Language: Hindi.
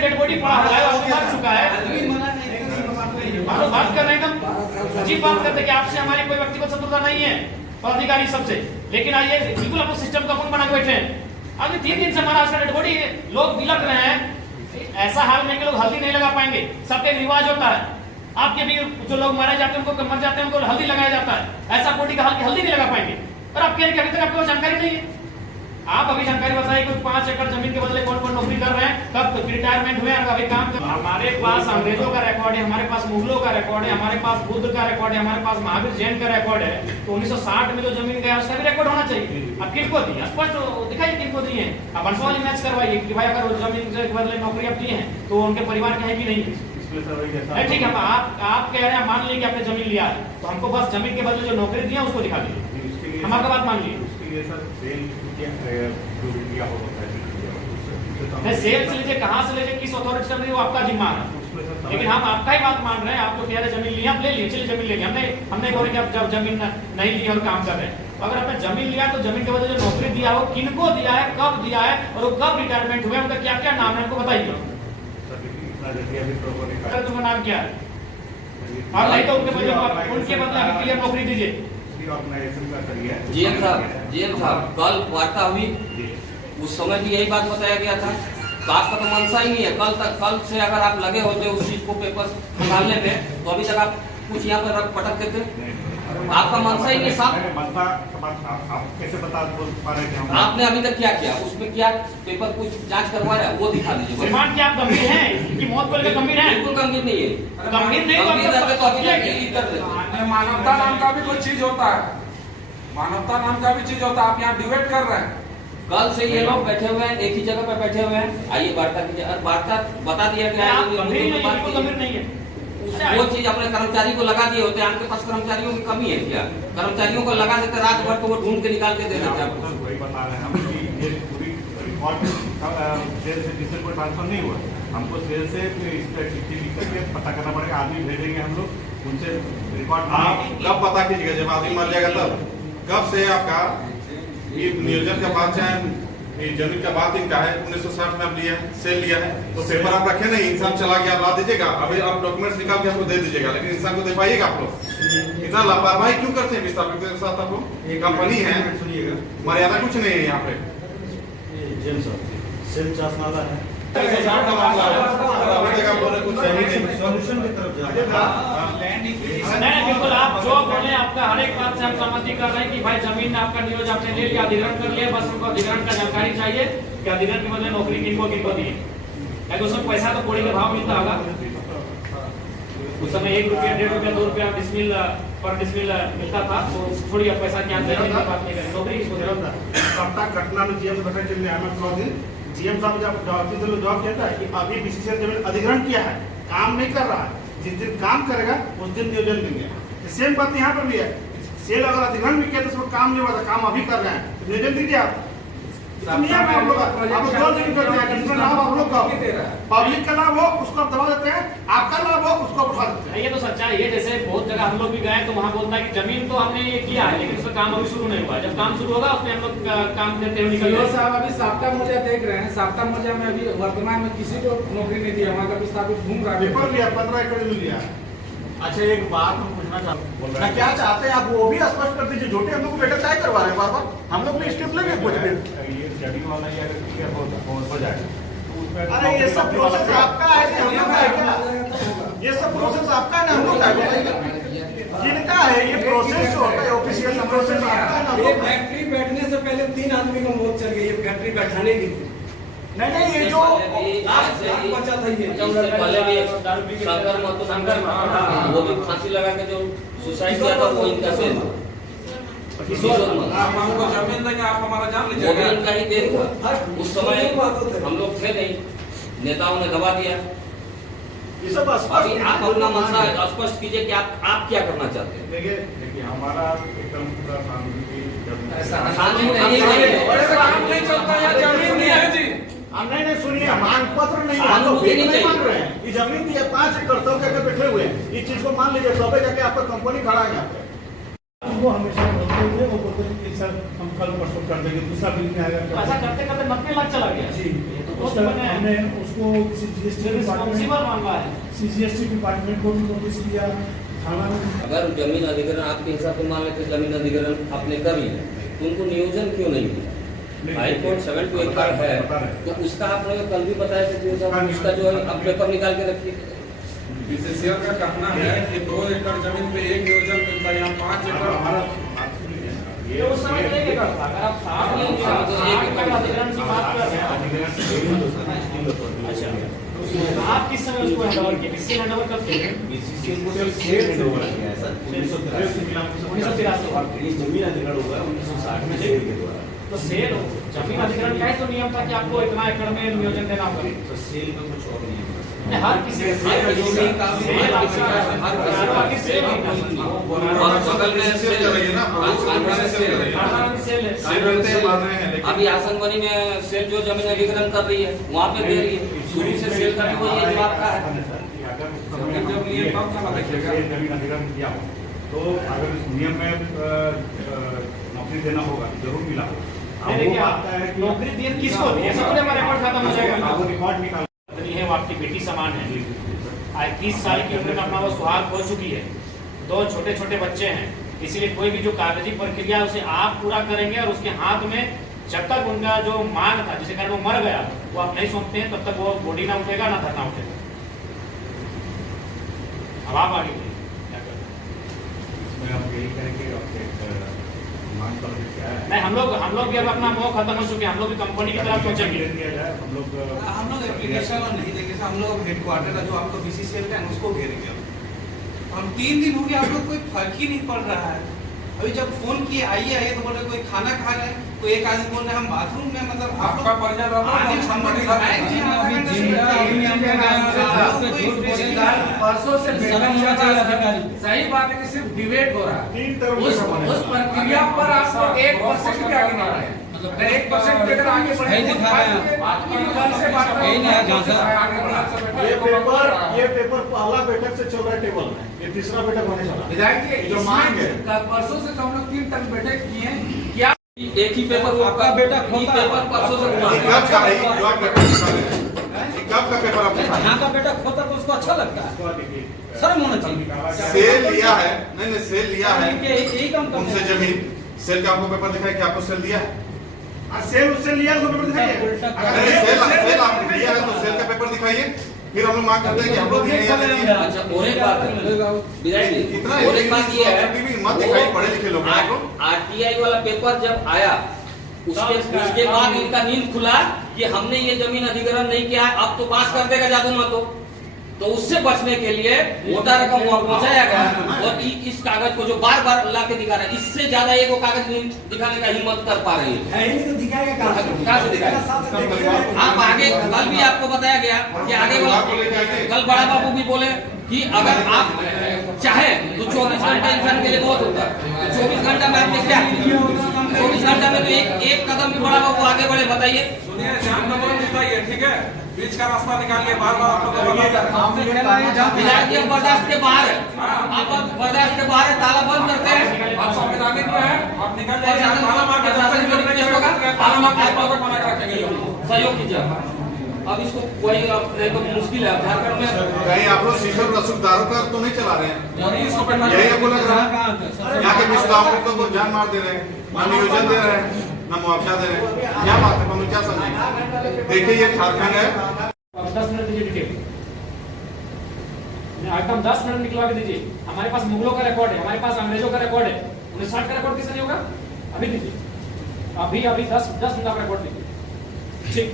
डेड बॉडी पड़ा हुआ है, वो मर चुका है। हम लोग बात कर रहे हैं एकदम अजीब बात करते कि आपसे हमारी कोई व्यक्तिगत शत्रुता नहीं है पदाधिकारी सबसे, लेकिन आइए बिल्कुल अपन सिस्टम को अपन बना के बैठे हैं। अभी 3 दिन से हमारा आज का डेड बॉडी लोग बिलख रहे हैं। ऐसा हाल में कि लोग हल्दी नहीं लगा पाएंगे, सबका रिवाज होता है। आपके भी जो लोग मारे जाते हैं उनको मर जाते हैं उनको हल्दी लगाया जाता है, ऐसा बॉडी का हल्दी नहीं लगा पाएंगे। और आप कह रहे हैं कि अभी तक आपको जानकारी नहीं है। आप अभी जानकारी बताइए कि 5 एकड़ जमीन के बदले कौन कौन नौकरी कर रहे हैं, कब रिटायरमेंट हुए, अभी काम कर। हमारे पास अंग्रेजों का रिकॉर्ड है, हमारे पास मुगलों का रिकॉर्ड है, हमारे पास बुद्ध का रिकॉर्ड है, हमारे पास महावीर जैन का रिकॉर्ड है। तो 1960 में जो जमीन गया उसका भी रिकॉर्ड होना चाहिए। अब किनको दी स्पष्ट दिखाइए किनको दी है। अब वंशवाली मैच करवाइए कि भाई अगर जमीन के बदले नौकरी अब दी है तो उनके परिवार के है कि नहीं है। ठीक है, आप कह रहे हैं मान लीजिए कि आपने जमीन लिया है तो हमको बस जमीन के बदले जो नौकरी दी है उसको दिखा दीजिए, हम आपका बात मान लीजिए। सेल से लीजिए, कहाँ से लीजिए, किस अथॉरिटी से लीजिए, वो आपका जिम्मा है। लेकिन हम आपका ही बात मान रहे हैं। आप तो कह रहे जमीन लिया, आप ले लिए, चलिए जमीन ले लिया। हमने बोले कि आप जब जमीन नहीं ली और काम कर रहे हैं, अगर आपने जमीन लिया तो जमीन के बदले जो नौकरी दिया हो किनको दिया है, कब दिया है और वो कब रिटायरमेंट हुए, उनका क्या क्या नाम है हमको बताइए। तुम्हारा नाम क्या है? और नहीं तो उनके बदले अभी क्लियर नौकरी दीजिए। जीएम साहब कल वार्ता हुई, उस समय भी यही बात बताया गया था। तो आपका तो मनसा ही नहीं है। कल से अगर आप लगे होते उस चीज को पेपर निकालने में तो अभी तक आप कुछ यहाँ पर रख पटक देते। आपका मनसा ही नहीं साहब। कैसे बता पा रहे हैं? आपने अभी तक क्या किया, उसमें क्या पेपर कुछ जांच करवाया वो दिखा दीजिए। श्रीमान क्या आप गंभीर हैं कि मौत को लेकर गंभीर हैं? बिल्कुल गंभीर नहीं है। गंभीर नहीं तो अभी कर देते। मानवता नाम का भी कोई चीज होता है, मानवता नाम का भी चीज होता है। आप यहाँ डिबेट कर रहे हैं। कल से ये लोग बैठे हुए हैं, एक ही जगह पर बैठे हुए हैं। आइए वार्ता कीजिए। और वार्ता बता दिया गया है गंभीर नहीं है। वो चीज अपने कर्मचारी को लगा दिए होते हैं। आपके पास कर्मचारियों की कमी है क्या? कर्मचारियों को लगा देते रात भर तो वो ढूंढ के निकाल के दे देते आपको। वही बता रहे हैं हम कि ये पूरी रिकॉर्ड सेल से जिससे कोई ट्रांसफर नहीं हुआ, हमको सेल से चिट्ठी लिख करके पता करना पड़ेगा। आदमी भेजेंगे हम लोग, उनसे रिकॉर्ड। आप कब पता कीजिएगा जब आदमी मर जाएगा तब? कब से आपका ये नियोजन का बात चाहे जमीन का बात इनका है 1960 में आप लिया है, सेल लिया है तो पेपर आप रखे नहीं, इंसान चला गया आप ला दीजिएगा। अभी आप डॉक्यूमेंट्स निकाल के आपको दे दीजिएगा, लेकिन इंसान को दे पाइएगा आप लोग? इतना लापरवाही क्यों करते हैं विस्थापित के साथ? आप लोग कंपनी है, मर्यादा कुछ नहीं है यहाँ पे। सेल चासनाला है, सोल्यूशन की तरफ नहीं, बिल्कुल आप जो बोले आपका हर एक बात से हम सहमति कर रहे हैं कि भाई जमीन आपका नियोजन आपने ले लिया, अधिग्रहण कर लिया, बस हमको अधिग्रहण का जानकारी चाहिए कि अधिग्रहण के बदले नौकरी किनको दी है। उसमें पैसा तो कोड़ी के भाव मिलता होगा उस समय, 1 रुपया 1.5 रुपया 2 रुपया डिसमिल पर डिसमिल मिलता था। तो थोड़ी अब पैसा क्या बात नहीं करें, नौकरी किसको देता है? सप्ताह घटना में जीएम बैठे चल रहे जीएम साहब जब जवाब कहता है कि अभी बीसीसीएल जमीन अधिग्रहण किया है, काम नहीं कर रहा है, जिस दिन काम करेगा उस दिन नियोजन देंगे। सेम बात यहाँ पर भी है। सेल अगर अधिग्रहण भी किया तो उसमें काम नहीं हुआ था, काम अभी कर रहे हैं, तो नियोजन दीजिए आप। पब्लिक का लाभ हो उसको आप दबा देते हैं, आपका लाभ हो उसको उठा देते हैं। ये तो सच्चाई है। जैसे बहुत जगह हम लोग भी गए तो वहाँ बोलता है कि जमीन तो हमने ये किया है लेकिन उसका काम अभी शुरू नहीं हुआ। जब काम शुरू होगा उसमें हम लोग काम देते हुए निकल जाएंगे। साहब अभी साप्ताह मोर्चा देख रहे हैं, साप्ताह मोर्चा में अभी वर्तमान में किसी को नौकरी नहीं दिया, वहाँ का विस्थापित घूम रहा है। पेपर लिया 15 एकड़ में लिया। अच्छा एक बात हम पूछना चाहते हैं, क्या चाहते हैं आप वो भी स्पष्ट कर दीजिए। झूठे हम लोग को बेटा चाय करवा रहे हैं बार बार, हम लोग भी स्टेप लेंगे कुछ दिन। ये जड़ी वाला या क्लियर हो जाए तो उसमें अरे ये सब प्रोसेस आपका है कि हम लोग का है क्या? ये सब प्रोसेस आपका है ना हम लोग का है? जिनका है ये प्रोसेस जो होता है ऑफिशियल प्रोसेस आपका है ना। ये फैक्ट्री बैठने से पहले 3 आदमी को मौत चल गई है फैक्ट्री बैठाने की। नहीं ये जो बचा था ये पहले भी वो भी फांसी लगा के जो सुसाइड किया था वो इनका सेल। आप हमको जमीन देंगे, आप हमारा जान वो भी लीजिएगा। इनका ही देन था। उस समय हम लोग थे नहीं, नेताओं ने दबा दिया। ये सब अभी आप अपना मसला स्पष्ट कीजिए कि आप क्या करना चाहते हैं। देखिए हमारा एकदम पूरा नहीं चलता है, जमीन नहीं है जी। नहीं सुनिए, मांग पत्र नहीं नहीं मांग रहे हैं। ये जमीन दी है 5 एकड़ तो क्या बैठे हुए हैं। इस चीज को मान लीजिए तो जाके आपका कंपनी खड़ा है यहाँ पे। वो हमेशा बोलते थे, वो बोलते थे कि सर हम कल परसों कर देंगे, दूसरा बिल में आएगा। ऐसा करते करते 90 लाख चला गया। जी, ये तो उसका हमने उसको किसी जीएसटी रिस्पॉन्सिबल मांगा है। सीजीएसटी डिपार्टमेंट को भी नोटिस दिया, थाना में। अगर जमीन अधिग्रहण आपके हिसाब से मान लेते जमीन अधिग्रहण आपने कर लिया तो उनको नियोजन क्यों नहीं मिला? 5.72 एकड़ है तो उसका आपने कल भी बताया था कि उसका जो है आप पेपर निकाल के रखिए। बीसीसीएल का कहना है कि 2 एकड़ जमीन पे 1 नियोजन मिलता है, यहाँ 5 एकड़ ये उस समय एक एकड़ था। अगर आप 60 एकड़ अधिग्रहण की बात कर रहे हैं, अच्छा, आप किस समय उसको हैंडओवर किए? बीसीसीएल हैंडओवर कब किए? बीसीसीएल को सिर्फ सेल हैंडओवर किया है सर 1983 जमीन अधिग्रहण हुआ 1960 में सेल के द्वारा। तो सेल जमीन अधिग्रहण का ही तो नियम था कि आपको इतना एकड़ में नियोजन देना होगा। तो सेल का कुछ और नहीं है। हर किसी के सेल और बगल में सेल कर रही है ना, सेल कर रही है। सेल करते हैं मान रहे हैं, लेकिन अभी आसनबनी में सेल जो जमीन अधिग्रहण कर रही है वहाँ पे दे रही है, शुरू से सेल का भी वही है जो आपका है। जब ये कब था देखिएगा जमीन अधिग्रहण किया हो तो अगर इस नियम में नौकरी देना होगा, जरूर मिला होगा। अब वो आता है कि नौकरी दिए किसको दिए? ऐसा थोड़ी हमारा रिकॉर्ड खत्म हो जाएगा। वो रिकॉर्ड निकाल नहीं है, वो आपकी बेटी समान है। आज 30 साल की उम्र में अपना वो सुहाग हो चुकी है, 2 छोटे छोटे बच्चे हैं, इसीलिए कोई भी जो कागजी प्रक्रिया उसे आप पूरा करेंगे और उसके हाथ में जब तक उनका जो मांग था जिसके कारण वो मर गया वो आप नहीं सौंपते हैं तब तक वो बॉडी ना उठेगा ना धरना उठेगा। अब आप आगे बढ़िए, क्या करना है? मैं आप यही करेंगे मांग पर क्या है नहीं, हम लोग भी अब अपना मोह खत्म हो चुके हैं, हम लोग भी कंपनी की तरफ सोचेंगे। दिया जाए। हम लोग एप्लीकेशन और नहीं देंगे, हम लोग हेडक्वार्टर का जो आपको बीसीसीएल का है उसको घेरेंगे। हम 3 दिन हो गया, हम लोग कोई फर्क ही नहीं पड़ रहा है। अभी जब फोन किए आइए आइए तो बोल रहे कोई खाना खा रहे हैं, कोई एक आदमी बोल रहे हम बाथरूम में, मतलब आपका परिचय दो। परसों से सही बात है कि सिर्फ डिबेट हो रहा है, उस प्रक्रिया पर आपको 1% भी आगे नहीं बढ़े। मतलब 1% भी अगर आगे बढ़े ये पेपर पहला बैठक से चल रहा है टेबल में, ये तीसरा बैठक होने चला। विधायक जी जो मांग है परसों से तो हम लोग 3 तक बैठक किए हैं। क्या एक ही पेपर आपका बेटा पेपर परसों से हुआ ये कब का है जो आप पेपर निकाल रहे हैं? ये कब का पेपर आपने निकाला? यहाँ का बेटा खोता तो उसको अच्छा लगता है, शर्म होना चाहिए। सेल लिया है, नहीं सेल लिया है यही काम करते उनसे हैं। जमीन, सेल का आपको पेपर दिखाया कि आपको सेल दिया है? सेल उससे लिया तो पेपर दिखाइए। अगर सेल आपने लिया है तो सेल का पेपर दिखाइए, फिर हम लोग मांग करते हैं कि हम लोग दिए या नहीं दिए। अच्छा, और एक बात है विधायक जी, इतना और एक बात ये है मत दिखाई, पढ़े लिखे लोग हैं आप लोग। आरटीआई वाला पेपर जब आया उसके बाद इनका नींद खुला कि हमने ये जमीन अधिग्रहण नहीं किया है, अब तो पास कर देगा जादू मतो। तो उससे बचने के लिए मोटा रकम पहुंचाया गया और इस कागज को जो बार बार ला के दिखा रहा है, इससे ज्यादा एक वो कागज दिखाने का हिम्मत कर पा रही है। तो दिखाएगा कहाँ से दिखाएगा? आप आगे कल भी आपको बताया गया कि आगे कल बड़ा बाबू भी बोले कि अगर आप चाहे तो 24 घंटा इंसान के लिए बहुत होता है। 24 घंटा में आपने क्या 24 घंटा में तो एक कदम भी बड़ा बाबू आगे बढ़े, बताइए। सुनिए, जान बताइए, ठीक है, बीच का रास्ता निकालिए, बार-बार आपको विधायक जी बर्दाश्त के बाहर है, आप बर्दाश्त के बाहर है, ताला बंद करते हैं। आप संविधानिक में है, आप निकल जाइए, ताला मार के ताला मार के मना रखेंगे। सहयोग कीजिए। अब इसको कोई नहीं तो मुश्किल है झारखंड में। कहीं आप लोग शीशम रसूखदारों का तो नहीं चला रहे हैं? यही आपको लग रहा है? यहाँ के विस्थापितों को जान मार दे रहे हैं, ना नियोजन दे रहे हैं, ना मुआवजा दे रहे हैं। क्या बात है, हम क्या समझेंगे? देखिए ये झारखंड है। 10 मिनट दीजिए डिटेल, आइटम 10 मिनट निकलवा के दीजिए। हमारे पास मुगलों का रिकॉर्ड है, हमारे पास अंग्रेजों का रिकॉर्ड है, 1960 का रिकॉर्ड किससे नहीं होगा? अभी दीजिए, अभी 10 मिनट का रिकॉर्ड दीजिए। ठीक।